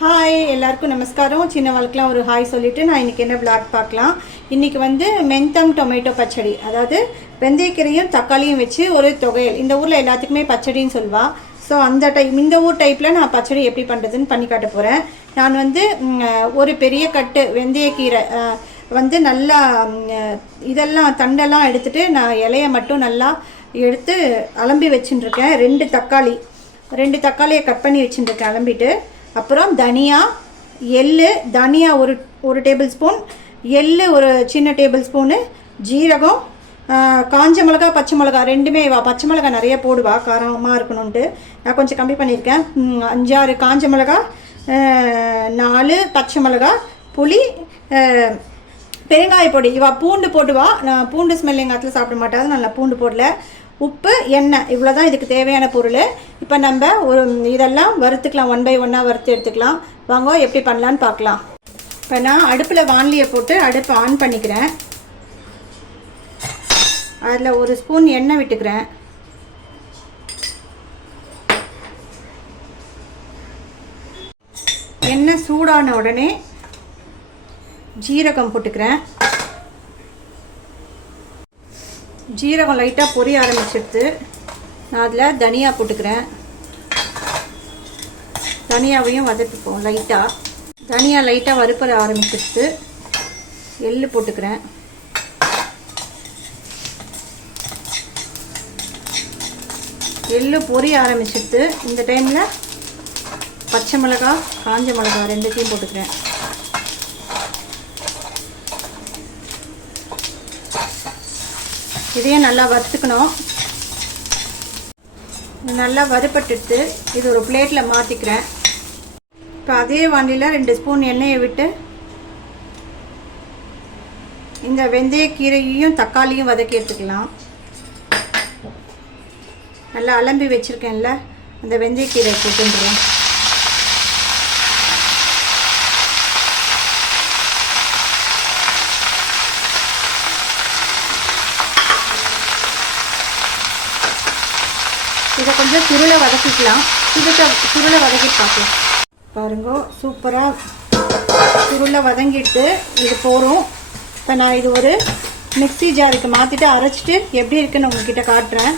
Hi எல்லாருக்கும் நமஸ்காரம். சின்ன வாழ்க்கலாம் ஒரு ஹாய் சொல்லிவிட்டு நான் இன்றைக்கி என்ன விளாக் பார்க்கலாம். இன்றைக்கி வந்து மென்தம் டொமேட்டோ பச்சடி, அதாவது வெந்தயக்கீரையும் தக்காளியும் வச்சு ஒரு தொகையல். இந்த ஊரில் எல்லாத்துக்குமே பச்சடின்னு சொல்லுவாள். ஸோ அந்த இந்த ஊர் டைப்பில் நான் பச்சடி எப்படி பண்ணுறதுன்னு பண்ணி காட்ட போகிறேன். நான் வந்து ஒரு பெரிய கட்டு வெந்தயக்கீரை வந்து நல்லா இதெல்லாம் தண்டெல்லாம் எடுத்துகிட்டு நான் இலையை மட்டும் நல்லா எடுத்து அலம்பி வச்சுட்டுருக்கேன். ரெண்டு தக்காளியை கட் பண்ணி வச்சுட்டுருக்கேன் அலம்பிட்டு. அப்புறம் தனியா, எள்ளு, தனியா ஒரு டேபிள் ஸ்பூன், எள்ளு ஒரு சின்ன டேபிள் ஸ்பூனு, ஜீரகம், காஞ்ச மிளகா, பச்சை மிளகா ரெண்டுமே. பச்சை மிளகா நிறைய போடுவா காரமாக இருக்கணுன்ட்டு, நான் கொஞ்சம் கம்மி பண்ணியிருக்கேன். 5-6 காஞ்ச மிளகா, 4 பச்சை மிளகா, புளி, பெருங்காய பொடி. பூண்டு போடுவா. நான் பூண்டு ஸ்மெல் எங்கள் இடத்துல சாப்பிட மாட்டாது, நான் பூண்டு போடல. உப்பு, எண்ணெய், இவ்வளோ தான் இதுக்கு தேவையான பொருள். இப்போ நம்ம இதெல்லாம் வறுத்துக்கலாம், 1 by 1 வறுத்து எடுத்துக்கலாம். வாங்க எப்படி பண்ணலான்னு பார்க்கலாம். இப்போ நான் அடுப்பில் வானலியை போட்டு அடுப்பை ஆன் பண்ணிக்கிறேன். அதில் 1 ஸ்பூன் எண்ணெய் விட்டுக்கிறேன். எண்ணெய் சூடான உடனே ஜீரகம் போட்டுக்கிறேன். ஜீரகம் லைட்டாக பொரிய ஆரம்பிச்சிடுது. நான் அதில் தனியா போட்டுக்கிறேன். தனியாவையும் வதக்கிப்போம் லைட்டாக. தனியா லைட்டாக வறுப்பற ஆரம்பிச்சிடுது. எள்ளு போட்டுக்கிறேன். எள்ளு பொரிய ஆரம்பிச்சிடுது. இந்த டைமில் பச்சை மிளகா, காஞ்ச மிளகா ரெண்டுத்தையும் போட்டுக்கிறேன். இதையும் நல்லா வறுத்துக்கணும். நல்லா வறுபட்டுட்டு இது ஒரு பிளேட்டில் மாற்றிக்கிறேன். இப்போ அதே வாண்டியில் 2 ஸ்பூன் எண்ணெயை விட்டு இந்த வெந்தயக்கீரையையும் தக்காளியும் வதக்கி எடுத்துக்கலாம். நல்லா அலம்பி வச்சுருக்கேன்ல, அந்த வெந்தயக்கீரை போட்டுருவேன். இதை கொஞ்சம் சுருளை வதக்கிக்கலாம். சுருளை வதக்கி பார்க்கலாம். பாருங்க, சூப்பராக சுருளை வதங்கிட்டு இது போகிறோம். இப்போ நான் இது ஒரு மிக்ஸி ஜாருக்கு மாற்றிட்டு அரைச்சிட்டு எப்படி இருக்குன்னு உங்ககிட்ட காட்டுறேன்,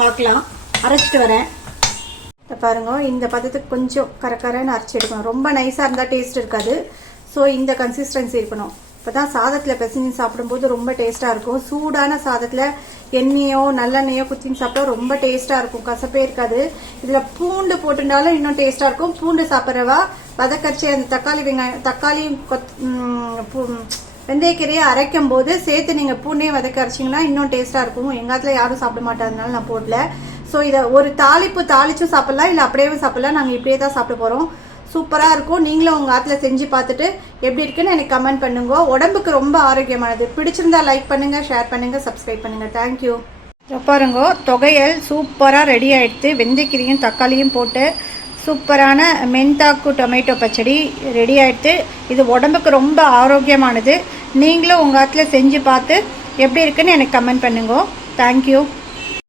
பார்க்கலாம். அரைச்சிட்டு வரேன். இப்போ பாருங்க, இந்த பதத்துக்கு கொஞ்சம் கரன்னு அரைச்சி எடுக்கணும். ரொம்ப நைஸாக இருந்தால் டேஸ்ட் இருக்காது. ஸோ இந்த கன்சிஸ்டன்சி இருக்கணும். இப்போ தான் சாதத்தில் பிசைஞ்சு சாப்பிடும்போது ரொம்ப டேஸ்ட்டாக இருக்கும். சூடான சாதத்தில் எண்ணெயோ நல்லெண்ணெயோ குத்தின்னு சாப்பிட்டா ரொம்ப டேஸ்ட்டாக இருக்கும், கசப்பே இருக்காது. இதில் பூண்டு போட்டுனாலும் இன்னும் டேஸ்ட்டாக இருக்கும். பூண்டு சாப்பிட்றவா வதக்கரிச்சி அந்த தக்காளி வெந்தயக்கீரையை அரைக்கும் போது சேர்த்து நீங்கள் பூண்டையும் வதக்கரிச்சிங்கன்னா இன்னும் டேஸ்ட்டாக இருக்கும். எங்கள் இடத்துல யாரும் சாப்பிட மாட்டாதனால நான் போடல. ஸோ இதை ஒரு தாளிச்சும் சாப்பிட்லாம், இல்லை அப்படியே சாப்பிட்லாம். நாங்கள் இப்படியே தான் சாப்பிட போகிறோம். சூப்பராக இருக்கும். நீங்களும் உங்கள் ஆற்றுல செஞ்சு பார்த்துட்டு எப்படி இருக்குன்னு எனக்கு கமெண்ட் பண்ணுங்க. உடம்புக்கு ரொம்ப ஆரோக்கியமானது. பிடிச்சிருந்தா லைக் பண்ணுங்கள், ஷேர் பண்ணுங்கள், சப்ஸ்கிரைப் பண்ணுங்கள். தேங்க்யூ. பாருங்க, தொகையல் சூப்பராக ரெடி ஆகிடுது. வெந்தயக்கீரையும் தக்காளியும் போட்டு சூப்பரான மென்தாக்கு டொமேட்டோ பச்சடி ரெடி ஆகிடுது. இது உடம்புக்கு ரொம்ப ஆரோக்கியமானது. நீங்களும் உங்கள் ஆற்றுல செஞ்சு பார்த்து எப்படி இருக்குன்னு எனக்கு கமெண்ட் பண்ணுங்க. தேங்க்யூ.